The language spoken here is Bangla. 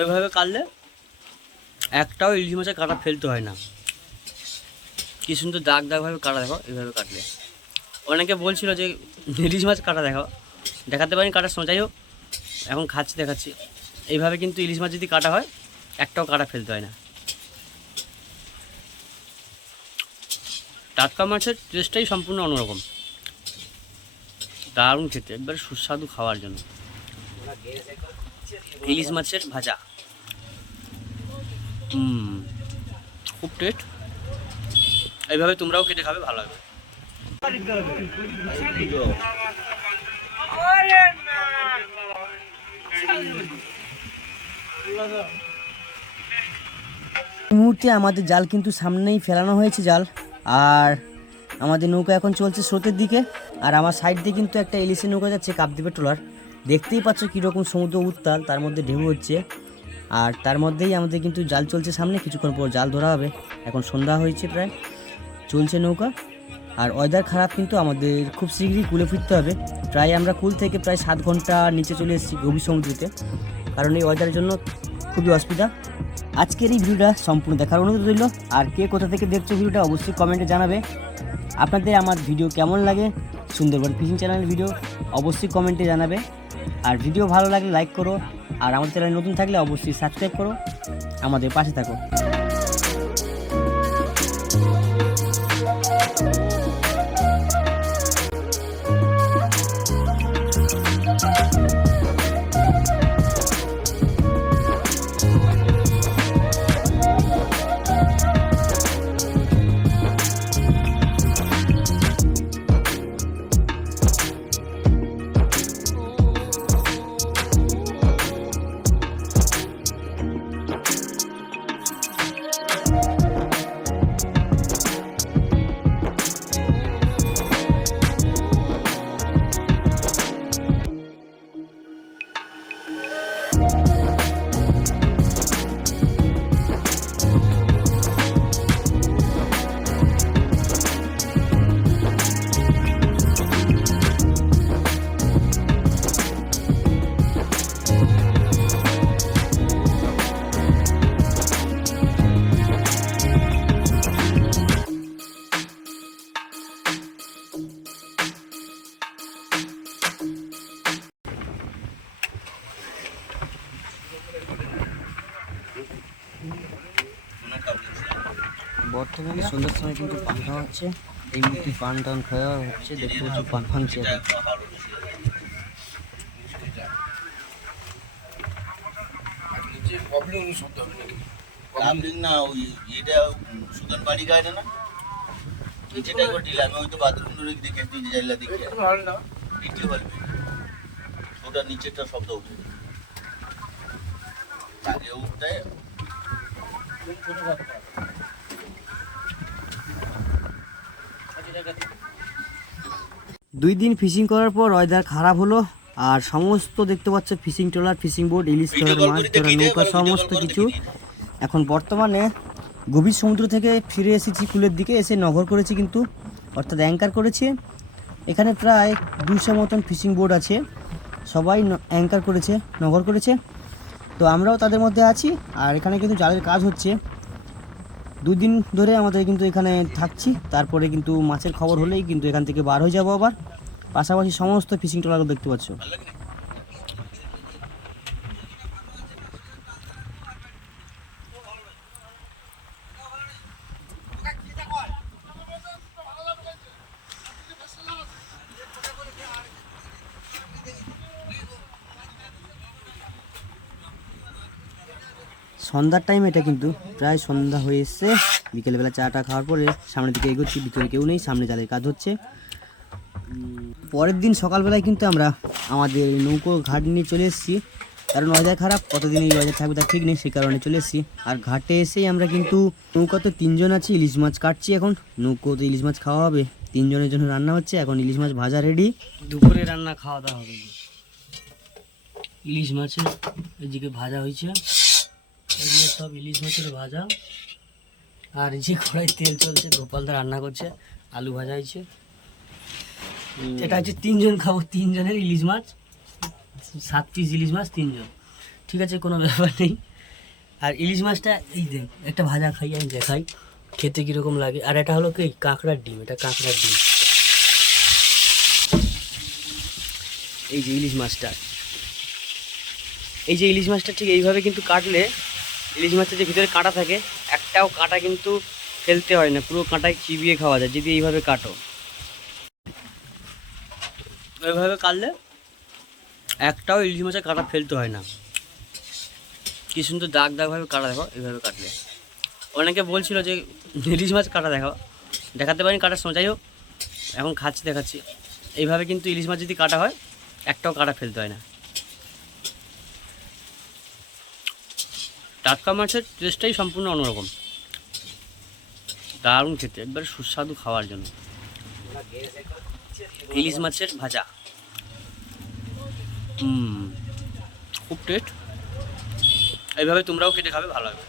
এইভাবে কাটলে একটাও ইলিশ মাছের কাটা ফেলতে হয় না। কি সুন্দর দাগ দাগভাবে কাটা, দেখো এইভাবে কাটলে। অনেকে বলছিল যে ইলিশ মাছ কাটা দেখাতে পারিনি কাটার সময়। যাই হোক, এখন দেখাচ্ছি। এইভাবে কিন্তু ইলিশ মাছ যদি কাটা হয় একটাও কাটা ফেলতে হয় না। টাটকা মাছের টেস্টটাই সম্পূর্ণ অন্যরকম, দারুণ খেতে, একবারে সুস্বাদু খাওয়ার জন্য। ইলিশ মাছের ভাজা খুব টেস্ট। এইভাবে তোমরাও কেটে খাবে, ভালো লাগবে। এই মুহূর্তে আমাদের জাল কিন্তু সামনেই ফেলানো হয়েছে জাল, আর আমাদের নৌকা এখন চলছে স্রোতের দিকে। আর আমার সাইড দিয়ে কিন্তু একটা ইলিশের নৌকা যাচ্ছে, কাপদ্বীপের ট্রলার। দেখতেই পাচ্ছ কীরকম সমুদ্র উত্তাল, তার মধ্যে ঢেউ হচ্ছে। আর তার মধ্যেই আমাদের কিন্তু জাল চলছে সামনে, কিছুক্ষণ পর জাল ধরা হবে। এখন সন্ধ্যা হয়েছে প্রায়, চলছে নৌকা। আর ওয়েদার খারাপ, কিন্তু আমাদের খুব শীঘ্রই কুলে ফিরতে হবে। প্রায় আমরা কুল থেকে প্রায় 7 ঘন্টা নিচে চলে এসেছি গভীর সমুদ্রতে, কারণ এই ওয়েদারের জন্য খুবই অসুবিধা। আজকের এই ভিডিওটা সম্পূর্ণ দেখার অনুরোধ রইল। আর কে কোথা থেকে দেখছো ভিডিওটা অবশ্যই কমেন্টে জানাবে। আপনাদের আমার ভিডিও কেমন লাগে, সুন্দরবন ফিশিং চ্যানেলের ভিডিও অবশ্যই কমেন্টে জানাবে। আর ভিডিও ভালো লাগলে লাইক করো, আর আমাদের চ্যানেল নতুন থাকলে অবশ্যই সাবস্ক্রাইব করো, আমাদের পাশে থাকো। বর্তমানে সন্ধ্যার সময় কিন্তু পান খাওয়া হচ্ছে। এই মুহূর্তে পান টান খাওয়া হচ্ছে, দেখতে পাচ্ছি পান ভাঙছে। না ওই এটা সুগান বাড়ি গাড়ি না নিচেটা একবার দিলাম, ওই তো বাথরুম দেখে তুই জানলা দেখে দেখতে পারবি ওটা নিচেরটা শব্দ উঠে আগে উঠতে। 2 দিন ফিশিং করার পর ওয়েদার খারাপ হলো, আর সমস্ত দেখতে পাচ্ছ ফিশিং ট্রলার, ফিশিং বোট, ইলিশ ধরার মাছ ধরার নৌকা সমস্ত কিছু এখন বর্তমানে গভীর সমুদ্র থেকে ফিরে এসেছি কুলের দিকে। এসে নগর করেছি, কিন্তু অর্থাৎ অ্যাঙ্কার করেছি। এখানে প্রায় 200 মতন ফিশিং বোট আছে, সবাই অ্যাঙ্কার করেছে, নগর করেছে। তো আমরাও তাদের মধ্যে আছি। আর এখানে কিন্তু জালের কাজ হচ্ছে। 2 দিন ধরে আমাদের কিন্তু এখানে থাকছি, তারপরে কিন্তু মাছের খবর হলেই কিন্তু এখান থেকে বার হয়ে যাবো আবার। পাশাপাশি সমস্ত ফিশিং ট্রলারগুলো দেখতে পাচ্ছ। সন্ধ্যার টাইম এটা, কিন্তু প্রায় সন্ধ্যা হয়ে এসছে। বিকেলবেলা চাটা খাওয়ার পরে সামনের দিকে এগোচ্ছি, ভিতরে কেউ নেই, সামনে জালের কাজ হচ্ছে। পরের দিন সকালবেলায় কিন্তু আমরা আমাদের নৌকো ঘাট নিয়ে চলে এসেছি, কারণ ওয়েদার খারাপ, কতদিন এই ওয়েদার থাকবে তার ঠিক নেই, সেই কারণে চলে এসেছি। আর ঘাটে এসেই আমরা কিন্তু নৌকা তো 3 জন আছি, ইলিশ মাছ কাটছি এখন। নৌকোতে ইলিশ মাছ খাওয়া হবে, 3 জনের জন্য রান্না হচ্ছে। এখন ইলিশ মাছ ভাজা রেডি, দুপুরে রান্না খাওয়া দাওয়া হবে। ইলিশ মাছের এদিকে ভাজা হয়েছে, এগুলো সব ইলিশ মাছের ভাজা। আর যে কড়াই তেল চলছে, গোপালদা রান্না করছে, আলু ভাজা হয়েছে। এটা হচ্ছে 3 জন খাবো, 3 জনের ইলিশ মাছ, 7 পিস ইলিশ মাছ 3 জন। ঠিক আছে, কোনো ব্যাপার নেই। আর ইলিশ মাছটা এই যে একটা ভাজা খাই, আমি দেখাই খেতে কীরকম লাগে। আর এটা হলো কি কাঁকড়ার ডিম, এটা কাঁকড়ার ডিম। এই যে ইলিশ মাছটা, এই যে ইলিশ মাছটা ঠিক এইভাবে কিন্তু কাটলে ইলিশ মাছের যে ভিতরে কাঁটা থাকে একটাও কাঁটা কিন্তু ফেলতে হয় না, পুরো কাঁটায় চিবিয়ে খাওয়া যায় যদি এইভাবে কাটো। এইভাবে কাটলে একটাও ইলিশ মাছের কাঁটা ফেলতে হয় না। কি সুন্দর দাগ দাগভাবে কাটা দেখো এইভাবে কাটলে। অনেকে বলছিল যে ইলিশ মাছ কাটা দেখাতে পারিনি কাটার সময়, যাই হোক এখন খাচ্ছি দেখাচ্ছি। এইভাবে কিন্তু ইলিশ মাছ যদি কাটা হয় একটাও কাঁটা ফেলতে হয় না। টাটকা মাছের টেস্টটাই সম্পূর্ণ অন্যরকম, দারুণ খেতে, একবারে সুস্বাদু খাওয়ার জন্য। ইলিশ মাছের ভাজা খুব টেস্ট। এইভাবে তোমরাও কেটে খাবে, ভালো লাগবে।